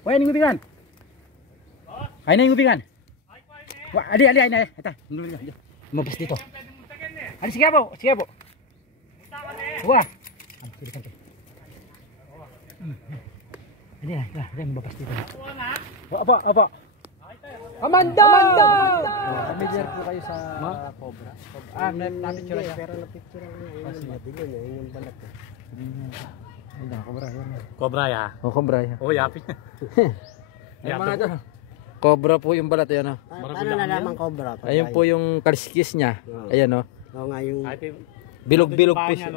Wah, ini ngubingan. Ay na yung ngubingan. Wah, ali. Ata, lumabas dito. Ali, sige po. Wah. Sige kan. Ali na, lumabas dito. Apa? Amanda! Familiar po kayo sa cobra? Na-picture siya. Pero na-picture niya. Sige niya, yung balat ko. Cobra ya? Oh, cobra ya. Oh, yapit. Yung mga ito. Cobra po yung balat, ayan o. Paano nalaman cobra? Ayun po yung kaliskis niya. Ayan o. Oo nga yung... Bilog-bilog po siya.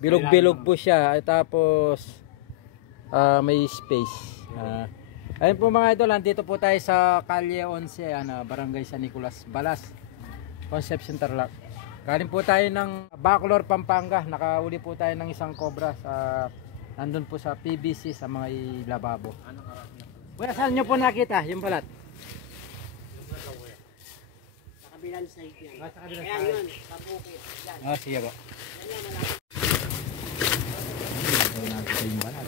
Bilog-bilog po siya. Tapos may space. Ayun po mga idol, nandito po tayo sa Kalye 11, Barangay San Nicolas, Balas, Concepcion, Tarlac. Galing po tayo ng Bacolor, Pampanga. Nakauli po tayo ng isang cobra sa nandun po sa PBC sa mga lababo. Wala, saan nyo po nakita yung balat? Sa kabilang side yan. Sa kabilang Ayan side. yun, sa bukit. Yan. Sige po. Yan yan, malaki. Nakita yung balat.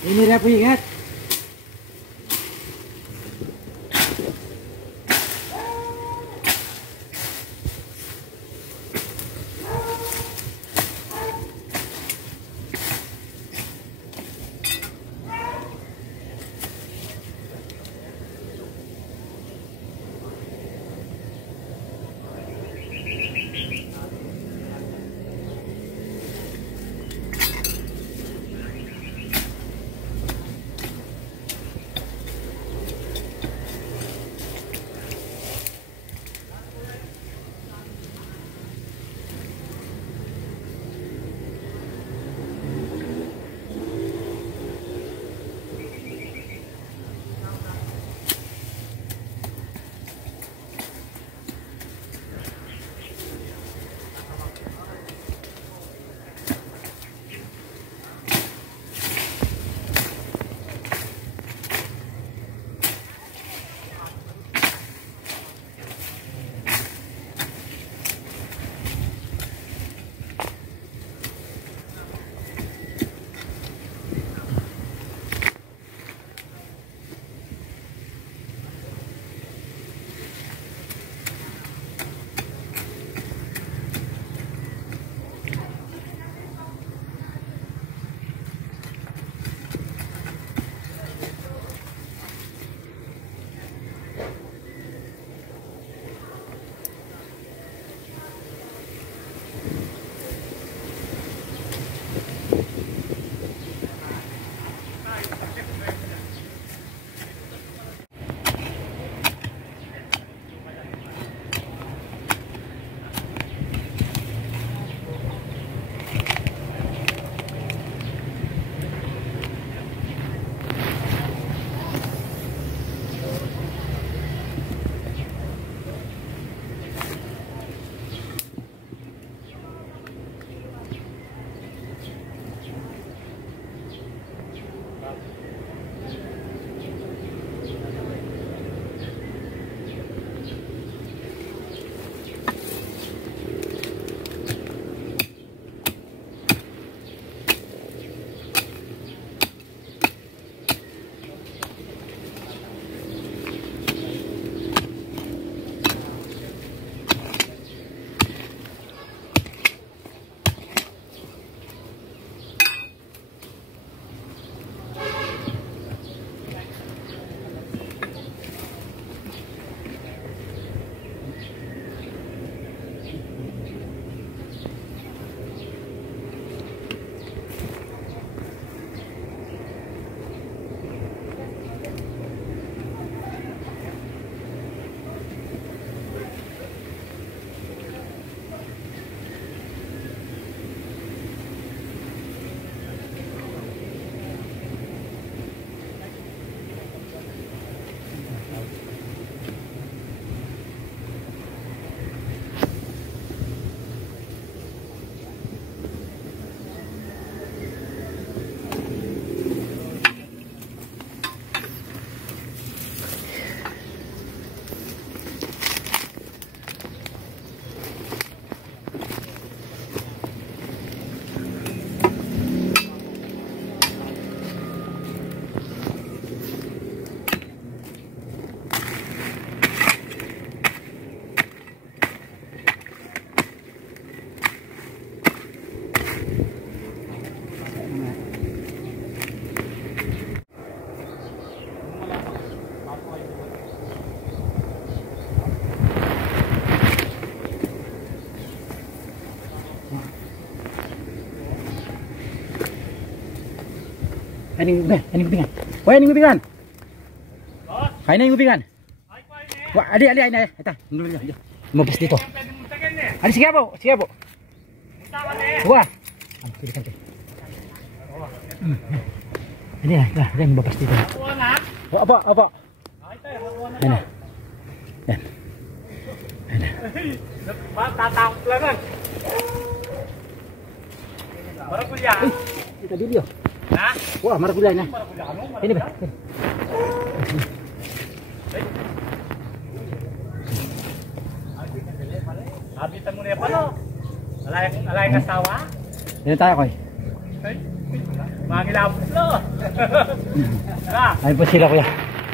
Ini dia po ingat. Aning ubingan. Hoy, aning ubingan. Kaya na yung ubingan. Wah, ali. Ito, lumabas dito. Ali, sige po. Wah. Sige kan. Ali na, lumabas dito. Apa. Yan. Tatakot lang yan. Maragulya. Ito video. Ha? Wah, maragulay na. Maragulya ka mo? Ini ba? Habitan mo na yan pala. Alayang asawa? Dito tayo, Koy. Mangilabot lo. Ha? Ayun po sila, kuya.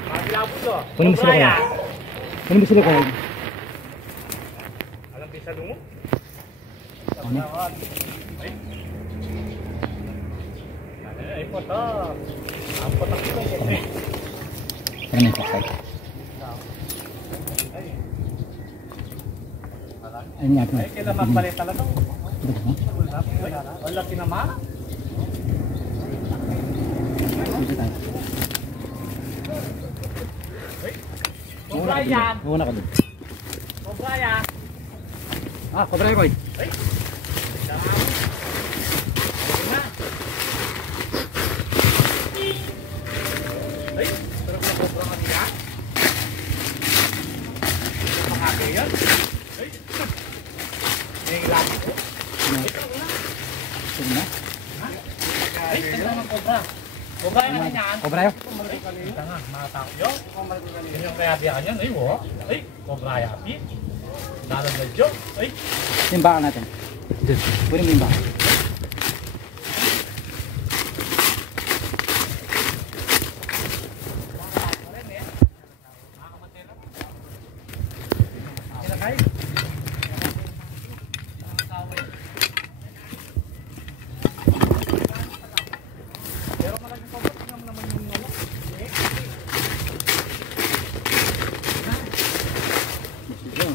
Mangilabot lo. Kunin mo sila, kuya. Kunin mo sila, kuya. Alam bisa mo? Ano? Ay, foto. Ang foto ko. Ano yung sakay? Ayun nga po. Ay, kailan magpalit talaga. Ito ba? Wala kinama. Dito tayo. Kobra yan. Una ka doon. Kobra yan. Kobra yan, Koy. Ay. Ay, pero kung kobra ka niya. Makakaya yan. Ay. Yung lagi ko. Sino na? Ay, ano naman kobra? Kobra yan naman yan. Kobra yun? Kita nga, makatakot yun. Yun yung kaya biyakan yan. Ay, wo. Ay, kobra yapi. Dalang na dyan. Ay. Timbakan natin. Dito. Kunin mo yung baka.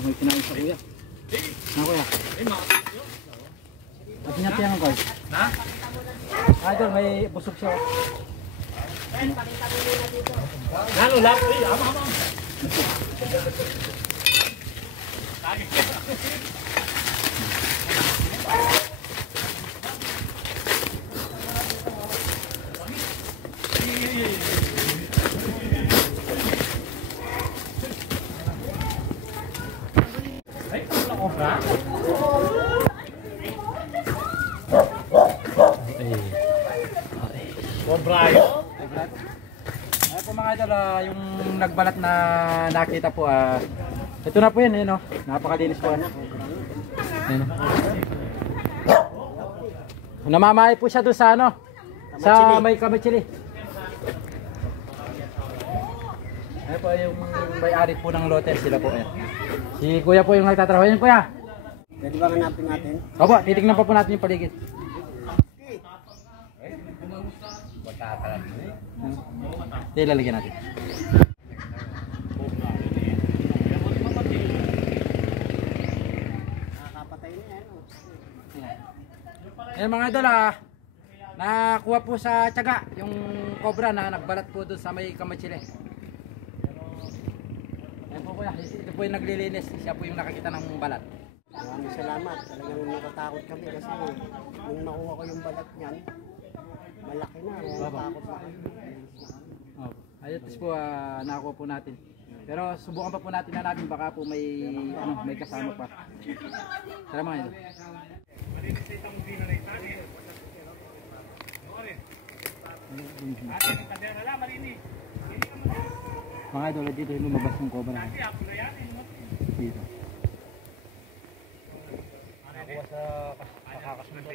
May kinain sa kuya. Na kuya. Ay, makatakot yun. At pinatiyan ko. Na? Idol, may busog siya. Lalo lang. Ay, ama. Lagi. Ay, wala kobra. Kobra yun. Ay po mga idol, yung nagbalat na nakita po, ito na po yan, no? Napakalinis po. Ayun. Namamahay po siya doon sa ano? Sa may Kamachili. Ayun po yung may-ari po ng lote, sila po. Si kuya po yung nagtatrabaho. Ayun kuya. Pwede ba hanapin natin? Opo, titignan pa po natin yung paligid. Hindi, lalagyan natin. Nakakapatay na yan. Ayan mga idol, nakakuha po sa tiyaga yung cobra na nagbalat po doon sa may Kamachili. Ayan po kuya, ito po yung naglilinis. Siya po yung nakakita ng balat. Maraming salamat. Talagang natatakot kami kasi nung nakuha ko yung balat niyan, malaki na. Natatakot na kami. Ayun po, nakakuha po natin. Pero subukan pa po natin na natin, baka po may may kasama pa. Tara mga idol. Mga idol, dito yung lumabas ng cobra. Dito. Nakuha sa kakakasunod.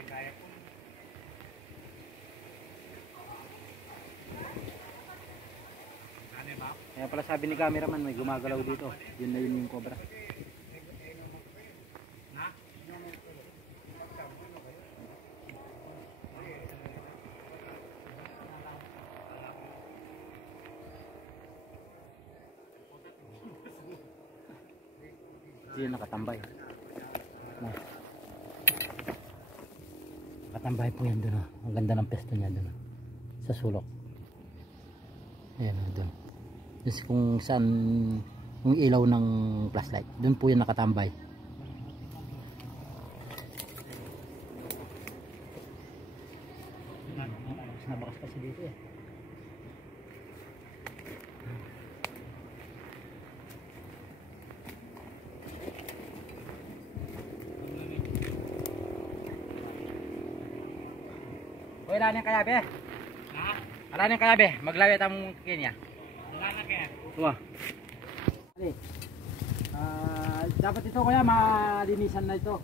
Kaya pala sabi ni cameraman, may gumagalaw dito. Yun na yun yung cobra. Yun nakatambay. Nakatambay po yan doon. Ang ganda ng pesto niya doon. Sa sulok. Ayan, doon. Tapos kung saan yung ilaw ng flashlight, doon po yung nakatambay. Nabakas kasi dito eh. Uy, lanin kaya be? Ha? Lanin kaya be? Maglawit ang kinya. Wala na kaya. Wah. Dapat ito kaya malinisan na ito.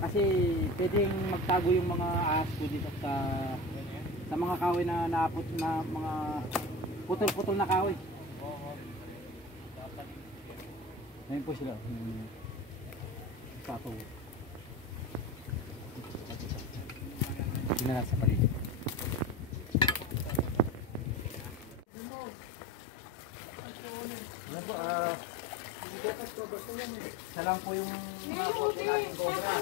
Kasi pwedeng magtago yung mga ahas po dito sa mga kahoy na naapot na mga putol-putol na kahoy. Oo. Ngayon po sila. Sato. Tingnan natin sa paligid. Ano po, isa lang po yung mga photo natin cobra.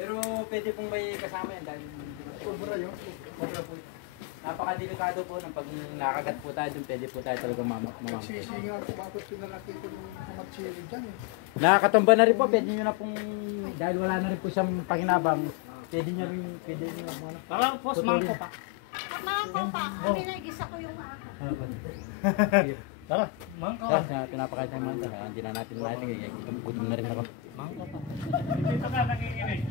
Pero pwede pong may kasama yan dahil cobra yun. Cobra po. Napakadelikado po nang pag nakagat po tayo dun, pwede po tayo talaga mamamay. Sisingaw, bakit pinalaki ko yung kamatsili dyan eh. Nakakatumba na rin po, pwede nyo na pong, dahil wala na rin po siyang pakinabang, pwede nyo rin, pwede nyo na ano. Parang post mangko pa. Mangko pa. Kami nagisa ko yung ako. Tara, mangko. Kaya pinapakain tayo mga ito, hindi na natin gutom na rin ako. Mangko pa. Dito ka nakikinig.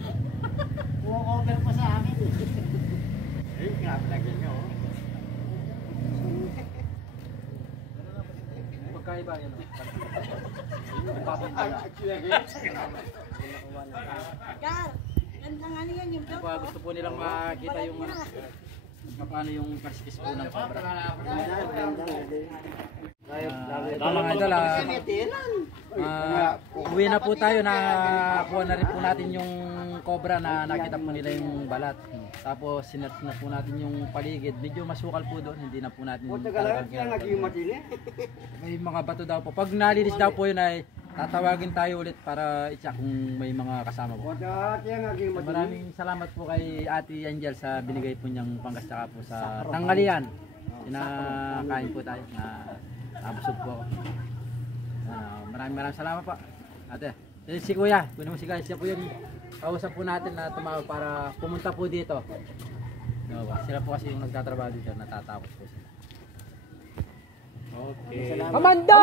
Over pa sa amin eh. Eh, nga lagi nyo. Magkaiba yun. Gar, ganda nga niyan yung vlog ko. Gusto po nilang makita yung paano yung kaskis po ng cobra. Uwi na po tayo, nakuha na rin po natin yung cobra na nakita po nila yung balat. Tapos sinerch na po natin yung paligid. Medyo masukal po doon, hindi na po natin talagang may mga bato daw po. Pag nalinis daw po yun ay tatawagin tayo ulit para i-check kung may mga kasama po. Maraming salamat po kay Ate Angel sa binigay po niyang panggastsaka po sa tanghalian. Kinakain po tayo na nabusog po. Maraming salamat po. Ate, si Kuya, kunin mo si Kuya, siya po yung kausap po natin na tumawag para pumunta po dito. Sila po kasi yung nagtatrabaho dito, natatakot po sila. Okay. Komando!